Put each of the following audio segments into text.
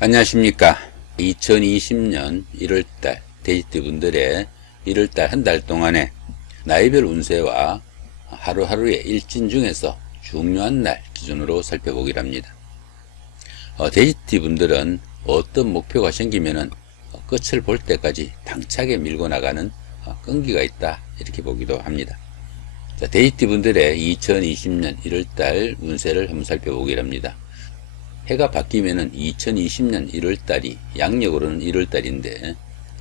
안녕하십니까. 2020년 1월달 돼지띠분들의 1월달 한 달 동안의 나이별 운세와 하루하루의 일진 중에서 중요한 날 기준으로 살펴보기로 합니다. 돼지띠분들은 어떤 목표가 생기면은 끝을 볼 때까지 당차게 밀고 나가는 끈기가 있다, 이렇게 보기도 합니다. 자, 돼지띠분들의 2020년 1월달 운세를 한번 살펴보기로 합니다. 해가 바뀌면은 2020년 1월달이 양력으로는 1월달인데,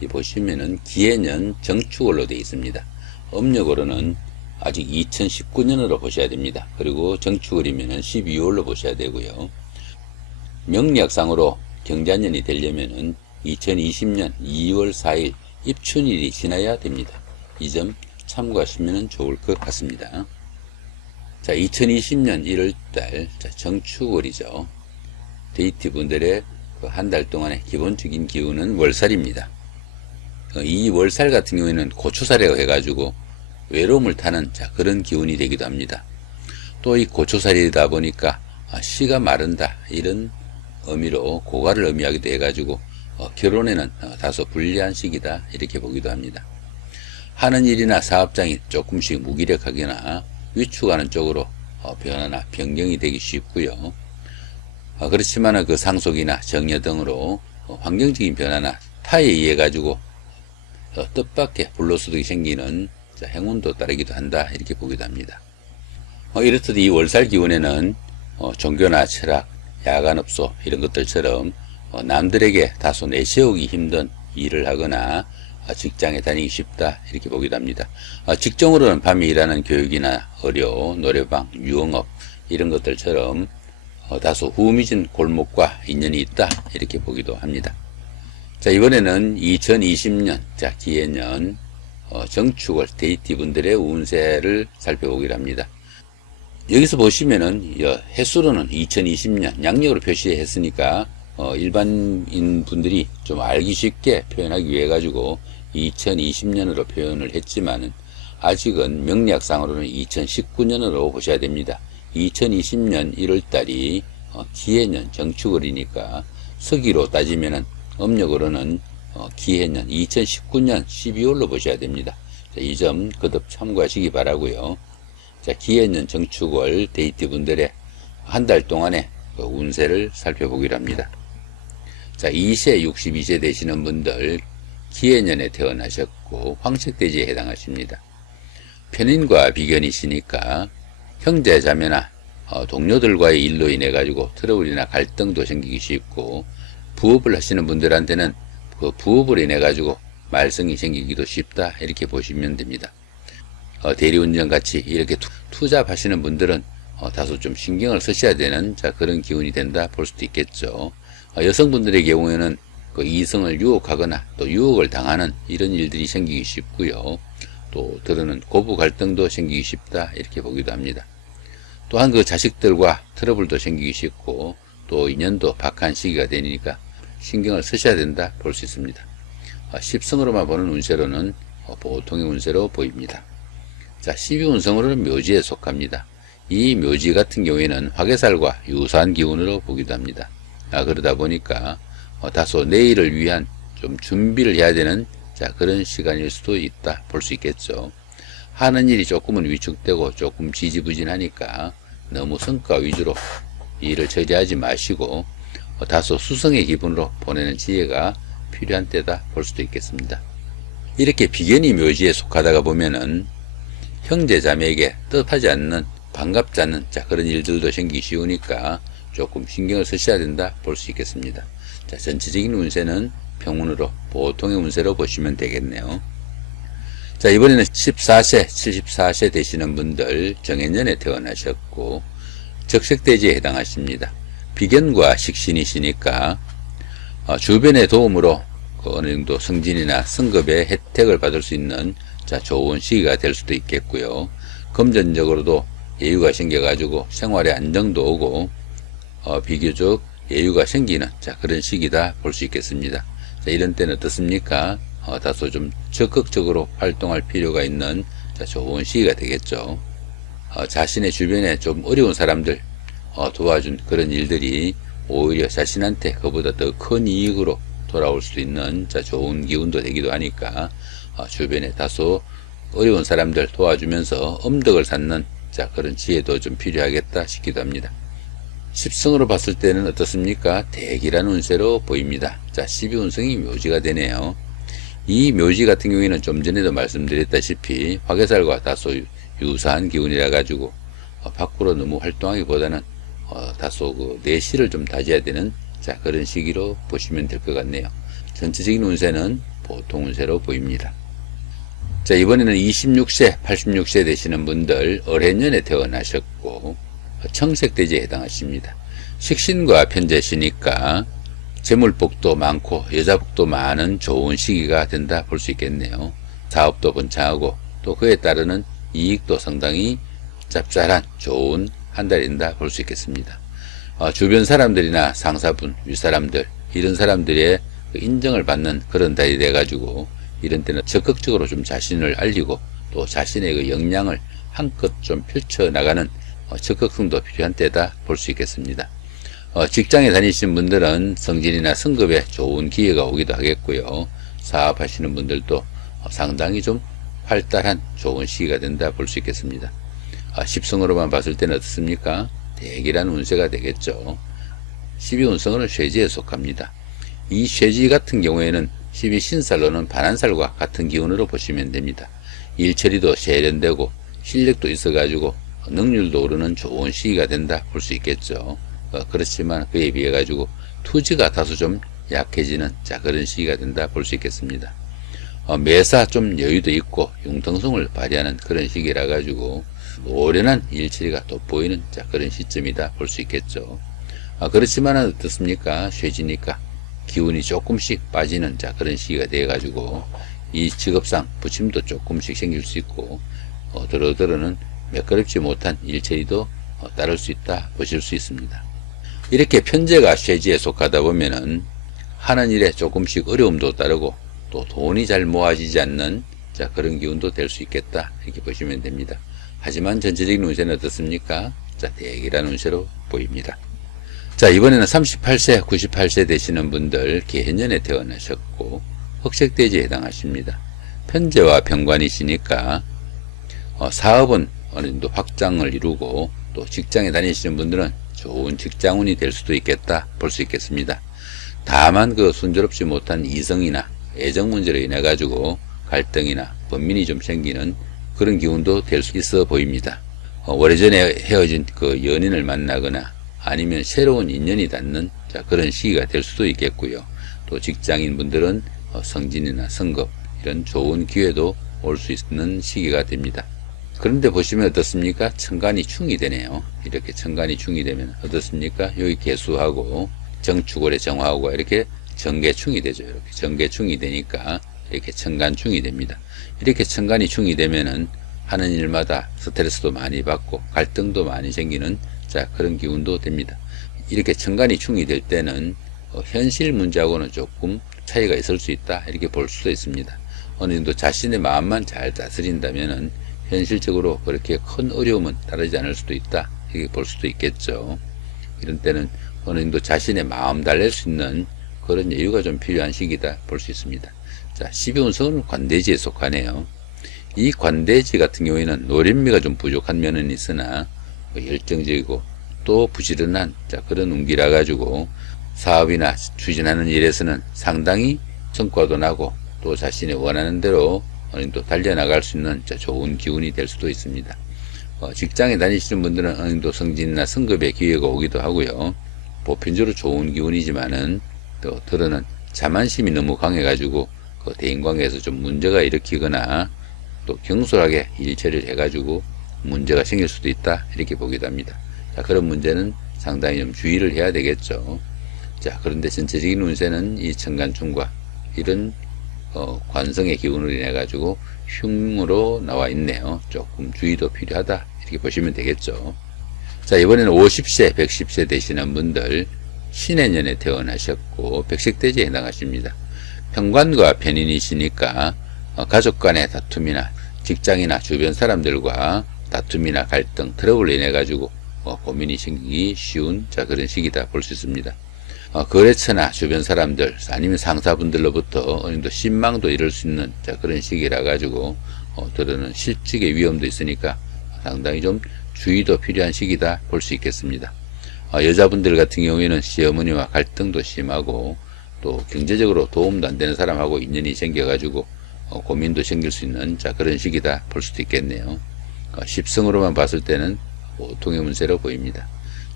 보시면은 기해년 정축월로 되어 있습니다. 음력으로는 아직 2019년으로 보셔야 됩니다. 그리고 정축월이면은 12월로 보셔야 되고요. 명리학상으로 경자년이 되려면은 2020년 2월 4일 입춘일이 지나야 됩니다. 이 점 참고하시면 좋을 것 같습니다. 자, 2020년 1월달 정축월이죠. 데이티분들의 한 달 동안의 기본적인 기운은 월살입니다. 이 월살 같은 경우에는 고초살이라고 해가지고 외로움을 타는 그런 기운이 되기도 합니다. 또 이 고초살이다 보니까 씨가 마른다, 이런 의미로 고가를 의미하기도 해가지고 결혼에는 다소 불리한 시기다, 이렇게 보기도 합니다. 하는 일이나 사업장이 조금씩 무기력하거나 위축하는 쪽으로 변화나 변경이 되기 쉽고요. 그렇지만 그 상속이나 정려 등으로 환경적인 변화나 타에 의해 가지고 뜻밖의 불로소득이 생기는 행운도 따르기도 한다, 이렇게 보기도 합니다. 이렇듯 이 월살 기운에는 종교나 철학, 야간업소 이런 것들처럼 남들에게 다소 내세우기 힘든 일을 하거나 직장에 다니기 쉽다, 이렇게 보기도 합니다. 직종으로는 밤에 일하는 교육이나 의료, 노래방, 유흥업 이런 것들처럼 다소 후미진 골목과 인연이 있다, 이렇게 보기도 합니다. 자, 이번에는 2020년 기해년 정축월 데이티분들의 운세를 살펴보기로 합니다. 여기서 보시면은 해수로는 2020년 양력으로 표시했으니까 일반인 분들이 좀 알기 쉽게 표현하기 위해 가지고 2020년으로 표현을 했지만은 아직은 명리학상으로는 2019년으로 보셔야 됩니다. 2020년 1월달이 기해년 정축월이니까 서기로 따지면은 음력으로는 기해년 2019년 12월로 보셔야 됩니다. 이 점 거듭 참고하시기 바라고요. 자, 기해년 정축월 데이티분들의 한 달 동안의 운세를 살펴보기로 합니다. 자, 2세 62세 되시는 분들 기해년에 태어나셨고 황색돼지에 해당하십니다. 편인과 비견이시니까 형제 자매나 동료들과의 일로 인해 가지고 트러블이나 갈등도 생기기 쉽고, 부업을 하시는 분들한테는 그 부업으로 인해 가지고 말썽이 생기기도 쉽다, 이렇게 보시면 됩니다. 대리운전 같이 이렇게 투잡하시는 분들은 다소 좀 신경을 쓰셔야 되는 그런 기운이 된다 볼 수도 있겠죠. 여성분들의 경우에는 그 이성을 유혹하거나 또 유혹을 당하는 이런 일들이 생기기 쉽고요. 또 들으는 고부 갈등도 생기기 쉽다, 이렇게 보기도 합니다. 또한 그 자식들과 트러블도 생기기 쉽고, 또 인연도 박한 시기가 되니까 신경을 쓰셔야 된다 볼 수 있습니다. 십성으로만 보는 운세로는 보통의 운세로 보입니다. 자, 12운성으로는 묘지에 속합니다. 이 묘지 같은 경우에는 화개살과 유사한 기운으로 보기도 합니다. 그러다 보니까 다소 내일을 위한 좀 준비를 해야 되는 그런 시간일 수도 있다 볼 수 있겠죠. 하는 일이 조금은 위축되고 조금 지지부진하니까 너무 성과 위주로 일을 처리하지 마시고 다소 수성의 기분으로 보내는 지혜가 필요한 때다 볼 수도 있겠습니다. 이렇게 비견이 묘지에 속하다가 보면은 형제 자매에게 뜻하지 않는, 반갑지 않는 그런 일들도 생기기 쉬우니까 조금 신경을 쓰셔야 된다 볼 수 있겠습니다. 자, 전체적인 운세는 평운으로 보통의 운세로 보시면 되겠네요. 자, 이번에는 14세, 74세 되시는 분들 정해년에 태어나셨고 적색돼지에 해당하십니다. 비견과 식신이시니까 주변의 도움으로 어느 정도 승진이나 승급의 혜택을 받을 수 있는 좋은 시기가 될 수도 있겠고요. 금전적으로도 여유가 생겨가지고 생활에 안정도 오고 비교적 여유가 생기는 그런 시기다 볼 수 있겠습니다. 자, 이런 때는 어떻습니까? 다소 좀 적극적으로 활동할 필요가 있는 좋은 시기가 되겠죠. 자신의 주변에 좀 어려운 사람들 도와준 그런 일들이 오히려 자신한테 그보다 더 큰 이익으로 돌아올 수 있는 좋은 기운도 되기도 하니까 주변에 다소 어려운 사람들 도와주면서 엄덕을 쌓는 그런 지혜도 좀 필요하겠다 싶기도 합니다. 10승으로 봤을 때는 어떻습니까? 대기란 운세로 보입니다. 12운성이 묘지가 되네요. 이 묘지 같은 경우에는 좀 전에도 말씀드렸다시피 화개살과 다소 유사한 기운이라 가지고 밖으로 너무 활동하기보다는 다소 내실을 좀 다져야 되는 그런 시기로 보시면 될 것 같네요. 전체적인 운세는 보통 운세로 보입니다. 이번에는 26세, 86세 되시는 분들 을해년에 태어나셨고 청색대지에 해당하십니다. 식신과 편재시니까 재물복도 많고 여자복도 많은 좋은 시기가 된다 볼 수 있겠네요. 사업도 번창하고 또 그에 따르는 이익도 상당히 짭짤한 좋은 한 달이 된다 볼 수 있겠습니다. 주변 사람들이나 상사분, 윗사람들 이런 사람들의 인정을 받는 그런 달이 돼가지고 이런 때는 적극적으로 좀 자신을 알리고 또 자신의 그 역량을 한껏 좀 펼쳐나가는 적극성도 필요한 때다 볼 수 있겠습니다. 직장에 다니시는 분들은 승진이나 승급에 좋은 기회가 오기도 하겠고요. 사업하시는 분들도 상당히 좀 활달한 좋은 시기가 된다 볼 수 있겠습니다. 10승으로만 봤을 때는 어떻습니까? 대기란 운세가 되겠죠. 12운성은 쇠지에 속합니다. 이 쇠지 같은 경우에는 12신살로는 반한살과 같은 기운으로 보시면 됩니다. 일처리도 세련되고 실력도 있어가지고 능률도 오르는 좋은 시기가 된다 볼 수 있겠죠. 그렇지만 그에 비해 가지고 투지가 다소 좀 약해지는 그런 시기가 된다 볼 수 있겠습니다. 매사 좀 여유도 있고 융통성을 발휘하는 그런 시기라 가지고 노련한 일처리가 돋보이는 그런 시점이다 볼 수 있겠죠. 그렇지만 어떻습니까? 쇠지니까 기운이 조금씩 빠지는 그런 시기가 되어 가지고 이 직업상 부침도 조금씩 생길 수 있고 더러더러는 매끄럽지 못한 일처리도 따를 수 있다 보실 수 있습니다. 이렇게 편재가 쇠지에 속하다 보면은 하는 일에 조금씩 어려움도 따르고 또 돈이 잘 모아지지 않는 그런 기운도 될 수 있겠다 이렇게 보시면 됩니다. 하지만 전체적인 운세는 어떻습니까? 대기란 운세로 보입니다. 이번에는 38세, 98세 되시는 분들 개해년에 태어나셨고 흑색대지에 해당하십니다. 편재와 병관이시니까 사업은 어느 정도 확장을 이루고 또 직장에 다니시는 분들은 좋은 직장운이 될 수도 있겠다 볼 수 있겠습니다. 다만 순조롭지 못한 이성이나 애정 문제로 인해 가지고 갈등이나 번민이 좀 생기는 그런 기운도 될 수 있어 보입니다. 오래전에 헤어진 그 연인을 만나거나 아니면 새로운 인연이 닿는 그런 시기가 될 수도 있겠고요. 또 직장인 분들은 승진이나 승급 이런 좋은 기회도 올 수 있는 시기가 됩니다. 그런데 보시면 어떻습니까? 천간이 충이 되네요. 이렇게 천간이 충이 되면 어떻습니까? 여기 개수하고 정축월에 정화하고 이렇게 정계충이 되죠. 이렇게 정계충이 되니까 이렇게 천간충이 됩니다. 이렇게 천간이 충이 되면은 하는 일마다 스트레스도 많이 받고 갈등도 많이 생기는 그런 기운도 됩니다. 이렇게 천간이 충이 될 때는 현실 문제하고는 조금 차이가 있을 수 있다 이렇게 볼 수도 있습니다. 어느 정도 자신의 마음만 잘 다스린다면은 현실적으로 그렇게 큰 어려움은 따르지 않을 수도 있다 이렇게 볼 수도 있겠죠. 이런 때는 어느 정도 자신의 마음 달랠 수 있는 그런 여유가 좀 필요한 시기다 볼 수 있습니다. 12운성은 관대지에 속하네요. 이 관대지 같은 경우에는 노련미가 좀 부족한 면은 있으나 열정적이고 또 부지런한 그런 운기라 가지고 사업이나 추진하는 일에서는 상당히 성과도 나고 또 자신이 원하는 대로 어느 정도 달려나갈 수 있는 좋은 기운이 될 수도 있습니다. 직장에 다니시는 분들은 어느 정도 승진이나 승급의 기회가 오기도 하고요. 보편적으로 좋은 기운이지만은 또 들어는 자만심이 너무 강해가지고 그 대인관계에서 좀 문제가 일으키거나 또 경솔하게 일처리를 해가지고 문제가 생길 수도 있다 이렇게 보기도 합니다. 그런 문제는 상당히 좀 주의를 해야 되겠죠. 그런데 전체적인 운세는 이 천간충과 이런 관성의 기운을 인해 가지고 흉으로 나와 있네요. 조금 주의도 필요하다 이렇게 보시면 되겠죠. 이번에는 50세, 110세 되시는 분들 신해년에 태어나셨고 백색대지에 해당하십니다. 편관과 편인이시니까 가족 간의 다툼이나 직장이나 주변 사람들과 다툼이나 갈등, 트러블로 인해 가지고 고민이 생기기 쉬운 그런 시기다 볼 수 있습니다. 거래처나 주변 사람들 아니면 상사분들로부터 어느 정도 신망도 이룰 수 있는 그런 시기라 가지고 들어는 실직의 위험도 있으니까 상당히 좀 주의도 필요한 시기다 볼 수 있겠습니다. 여자분들 같은 경우에는 시어머니와 갈등도 심하고 또 경제적으로 도움도 안 되는 사람하고 인연이 생겨가지고 고민도 생길 수 있는 그런 시기다 볼 수도 있겠네요. 10성으로만 봤을 때는 보통의 운세로 보입니다.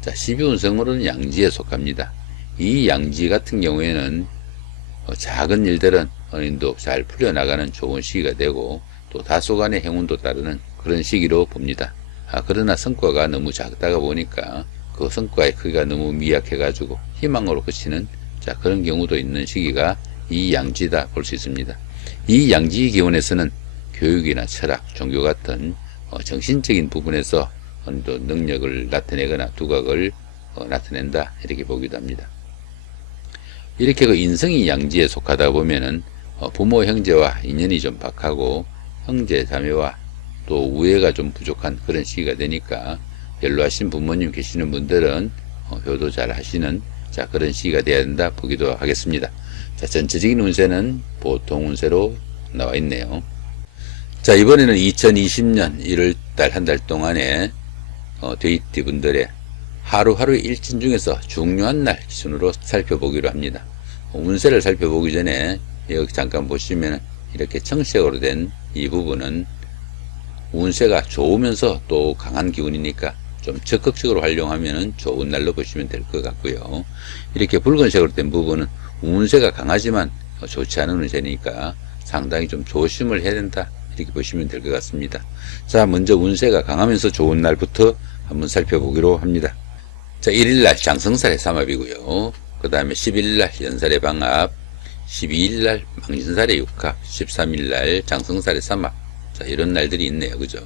12운성으로는 양지에 속합니다. 이 양지 같은 경우에는 작은 일들은 어느 정도 잘 풀려나가는 좋은 시기가 되고 또 다소간의 행운도 따르는 그런 시기로 봅니다. 그러나 성과가 너무 작다가 보니까 그 성과의 크기가 너무 미약해가지고 희망으로 그치는 그런 경우도 있는 시기가 이 양지다 볼 수 있습니다. 이 양지 기운에서는 교육이나 철학, 종교 같은 정신적인 부분에서 어느 정도 능력을 나타내거나 두각을 나타낸다 이렇게 보기도 합니다. 이렇게 그 인성이 양지에 속하다 보면은 부모 형제와 인연이 좀 박하고 형제 자매와 또 우애가 좀 부족한 그런 시기가 되니까 연로하신 부모님 계시는 분들은 효도 잘 하시는 그런 시기가 돼야 된다 보기도 하겠습니다. 전체적인 운세는 보통 운세로 나와 있네요. 이번에는 2020년 1월달 한 달 동안에 데이트 분들의 하루하루의 일진 중에서 중요한 날 기준으로 살펴보기로 합니다. 운세를 살펴보기 전에 여기 잠깐 보시면 이렇게 청색으로 된 이 부분은 운세가 좋으면서 또 강한 기운이니까 좀 적극적으로 활용하면 좋은 날로 보시면 될 것 같고요. 이렇게 붉은색으로 된 부분은 운세가 강하지만 좋지 않은 운세니까 상당히 좀 조심을 해야 된다 이렇게 보시면 될 것 같습니다. 먼저 운세가 강하면서 좋은 날부터 한번 살펴보기로 합니다. 1일날 장성살의 삼합이고요. 그 다음에 10일날 연살의 방합, 12일날 망신살의 육합, 13일날 장성살의 삼합. 이런 날들이 있네요. 그죠?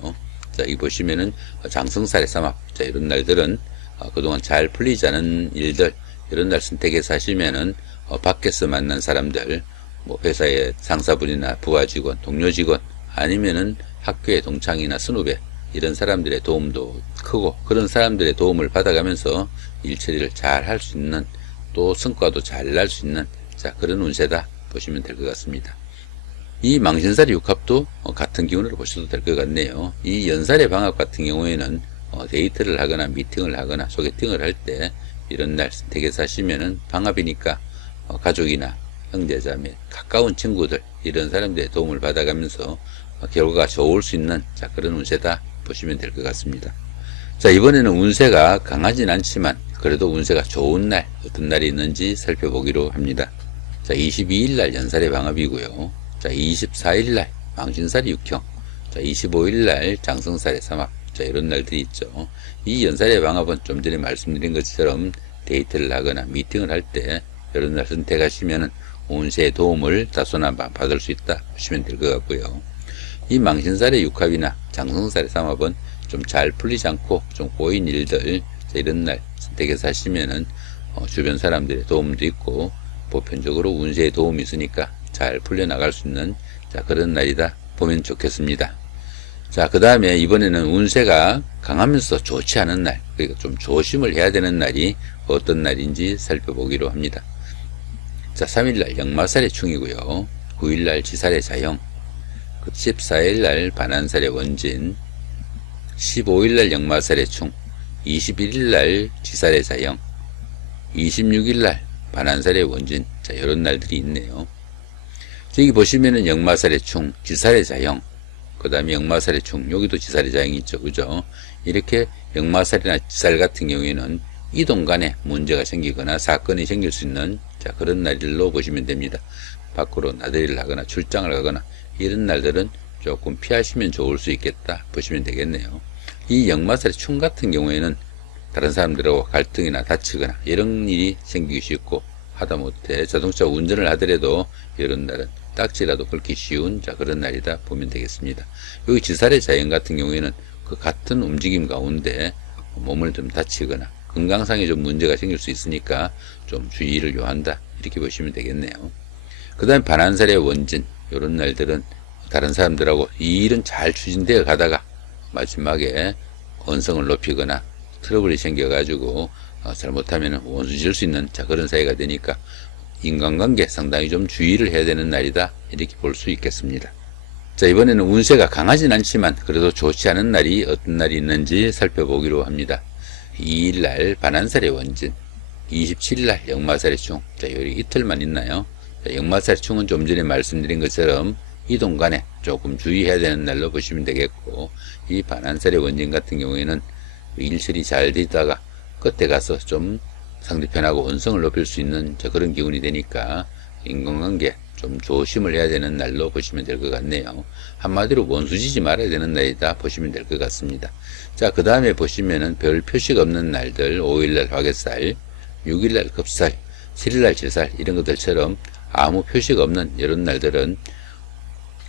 여기 보시면은 장성살의 삼합. 이런 날들은 그동안 잘 풀리지 않은 일들, 이런 날 선택해서 하시면은 밖에서 만난 사람들, 뭐 회사의 상사분이나 부하 직원, 동료 직원, 아니면은 학교의 동창이나 선후배, 이런 사람들의 도움도 크고 그런 사람들의 도움을 받아가면서 일 처리를 잘 할 수 있는 또 성과도 잘 날 수 있는 그런 운세다 보시면 될 것 같습니다. 이 망신살의 육합도 같은 기운으로 보셔도 될 것 같네요. 이 연살의 방합 같은 경우에는 데이트를 하거나 미팅을 하거나 소개팅을 할 때 이런 날 선택해서 하시면은 방합이니까 가족이나 형제자매, 가까운 친구들 이런 사람들의 도움을 받아가면서 결과가 좋을 수 있는 그런 운세다 보시면 될 것 같습니다. 이번에는 운세가 강하진 않지만 그래도 운세가 좋은 날 어떤 날이 있는지 살펴보기로 합니다. 22일날 연살의 방합이고요. 24일날 망신살의 육형, 25일날 장성살의 삼합, 이런 날들이 있죠. 이 연살의 방합은 좀 전에 말씀드린 것처럼 데이트를 하거나 미팅을 할 때 이런 날 선택하시면 운세의 도움을 다소나마 받을 수 있다 보시면 될 것 같고요. 이 망신살의 육합이나 장성살의 삼합은 좀 잘 풀리지 않고 좀 꼬인 일들, 이런 날 선택해서 하시면은 주변 사람들의 도움도 있고 보편적으로 운세의 도움이 있으니까 잘 풀려나갈 수 있는 그런 날이다 보면 좋겠습니다. 그 다음에 이번에는 운세가 강하면서 좋지 않은 날, 그러니까 좀 조심을 해야 되는 날이 어떤 날인지 살펴보기로 합니다. 3일날 역마살의 충이고요. 9일날 지살의 자형, 14일날 반한살의 원진, 15일날 역마살의 충, 21일날 지살의 자형, 26일날 반한살의 원진, 이런 날들이 있네요. 여기 보시면은 역마살의 충, 지살의 자형, 그 다음에 역마살의 충, 여기도 지살의 자형이 있죠. 그죠? 이렇게 역마살이나 지살 같은 경우에는 이동 간에 문제가 생기거나 사건이 생길 수 있는 그런 날들로 보시면 됩니다. 밖으로 나들이를 하거나 출장을 가거나 이런 날들은 조금 피하시면 좋을 수 있겠다 보시면 되겠네요. 이 역마살의 충 같은 경우에는 다른 사람들하고 갈등이나 다치거나 이런 일이 생기기 쉽고 하다못해 자동차 운전을 하더라도 이런 날은 딱지라도 긁기 쉬운 그런 날이다 보면 되겠습니다. 여기 지살의 자연 같은 경우에는 그 같은 움직임 가운데 몸을 좀 다치거나 건강상에 좀 문제가 생길 수 있으니까 좀 주의를 요한다 이렇게 보시면 되겠네요. 그 다음에 반한살의 원진, 이런 날들은 다른 사람들하고 이 일은 잘 추진되어 가다가 마지막에 언성을 높이거나 트러블이 생겨가지고 잘못하면 원수 질 수 있는 그런 사이가 되니까 인간관계 상당히 좀 주의를 해야 되는 날이다, 이렇게 볼 수 있겠습니다. 자, 이번에는 운세가 강하진 않지만 그래도 좋지 않은 날이 어떤 날이 있는지 살펴보기로 합니다. 2일날 반환살의 원진, 27일날 역마살의 충. 자, 여기 이틀만 있나요? 자, 역마살의 충은 좀 전에 말씀드린 것처럼 이동간에 조금 주의해야 되는 날로 보시면 되겠고, 이 반환살의 원진 같은 경우에는 일처리 잘 되다가 끝에 가서 좀 상대편하고 원성을 높일 수 있는 그런 기운이 되니까 인간관계 좀 조심을 해야 되는 날로 보시면 될 것 같네요. 한마디로 원수지지 말아야 되는 날이다 보시면 될 것 같습니다. 자, 그 다음에 보시면은 별 표시가 없는 날들, 5일날 화개살, 6일날 급살, 7일날 제살, 이런 것들처럼 아무 표시가 없는 이런 날들은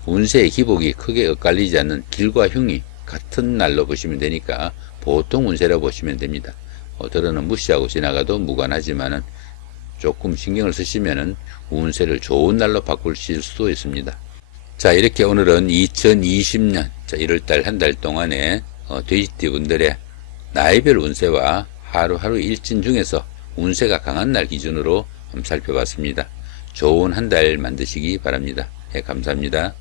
운세의 기복이 크게 엇갈리지 않는 길과 흉이 같은 날로 보시면 되니까 보통 운세라고 보시면 됩니다. 들어는 무시하고 지나가도 무관하지만은 조금 신경을 쓰시면은 운세를 좋은 날로 바꾸실 수도 있습니다. 자, 이렇게 오늘은 2020년 1월달 한 달 동안에 돼지띠 분들의 나이별 운세와 하루하루 일진 중에서 운세가 강한 날 기준으로 한번 살펴봤습니다. 좋은 한 달 만드시기 바랍니다. 감사합니다.